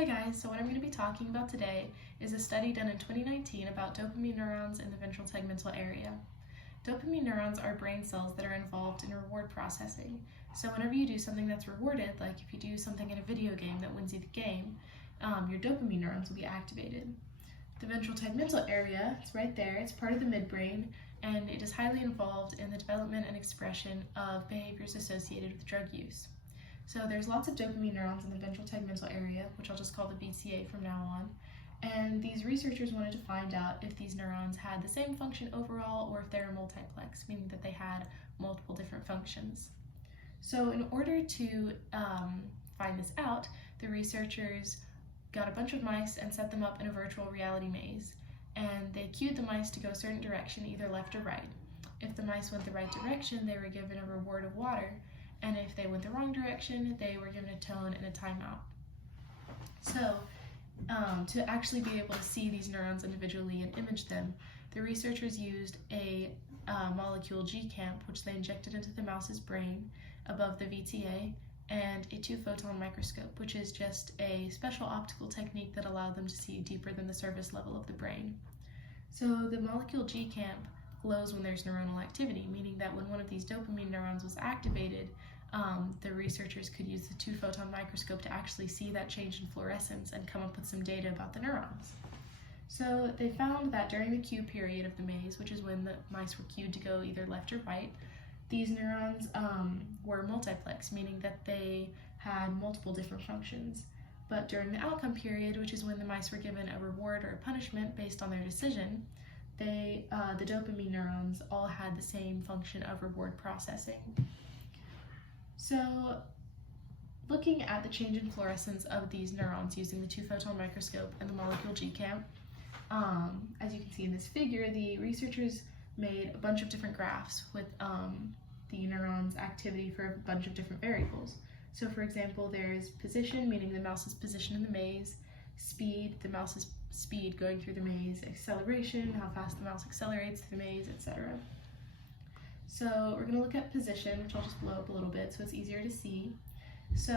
Hi guys, so what I'm going to be talking about today is a study done in 2019 about dopamine neurons in the ventral tegmental area. Dopamine neurons are brain cells that are involved in reward processing. So whenever you do something that's rewarded, like if you do something in a video game that wins you the game, your dopamine neurons will be activated. The ventral tegmental area, it's right there, it's part of the midbrain, and it is highly involved in the development and expression of behaviors associated with drug use. So there's lots of dopamine neurons in the ventral tegmental area, which I'll just call the VTA from now on. And these researchers wanted to find out if these neurons had the same function overall or if they were multiplex, meaning that they had multiple different functions. So in order to find this out, the researchers got a bunch of mice and set them up in a virtual reality maze. And they cued the mice to go a certain direction, either left or right. If the mice went the right direction, they were given a reward of water. And if they went the wrong direction, they were given a tone and a timeout. So, to actually be able to see these neurons individually and image them, the researchers used a molecule GCamp, which they injected into the mouse's brain above the VTA, and a 2-photon microscope, which is just a special optical technique that allowed them to see deeper than the surface level of the brain. So the molecule GCamp glows when there's neuronal activity, meaning that when one of these dopamine neurons was activated, the researchers could use the 2-photon microscope to actually see that change in fluorescence and come up with some data about the neurons. So they found that during the cue period of the maze, which is when the mice were cued to go either left or right, these neurons were multiplex, meaning that they had multiple different functions. But during the outcome period, which is when the mice were given a reward or a punishment based on their decision, the dopamine neurons all had the same function of reward processing. So, looking at the change in fluorescence of these neurons using the 2-photon microscope and the molecule GCamp, as you can see in this figure, the researchers made a bunch of different graphs with the neurons' activity for a bunch of different variables. So, for example, there's position, meaning the mouse's position in the maze, speed, the mouse's speed going through the maze, acceleration, how fast the mouse accelerates through the maze, etc. So we're going to look at position, which I'll just blow up a little bit so it's easier to see. So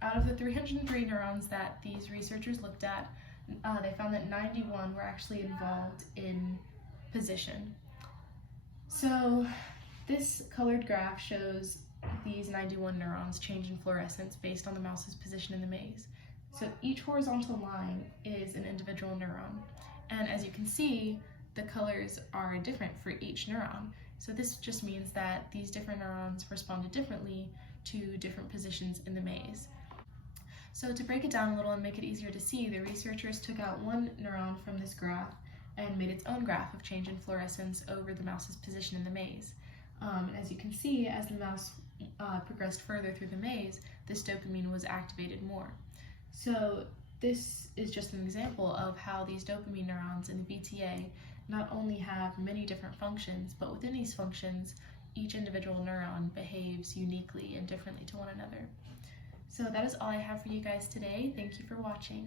out of the 303 neurons that these researchers looked at, they found that 91 were actually involved in position. So this colored graph shows these 91 neurons change in fluorescence based on the mouse's position in the maze. So each horizontal line is an individual neuron. And as you can see, the colors are different for each neuron. So this just means that these different neurons responded differently to different positions in the maze. So to break it down a little and make it easier to see, the researchers took out one neuron from this graph and made its own graph of change in fluorescence over the mouse's position in the maze. And as you can see, as the mouse progressed further through the maze, this dopamine was activated more. So this is just an example of how these dopamine neurons in the VTA not only have many different functions, but within these functions, each individual neuron behaves uniquely and differently to one another. So that is all I have for you guys today. Thank you for watching.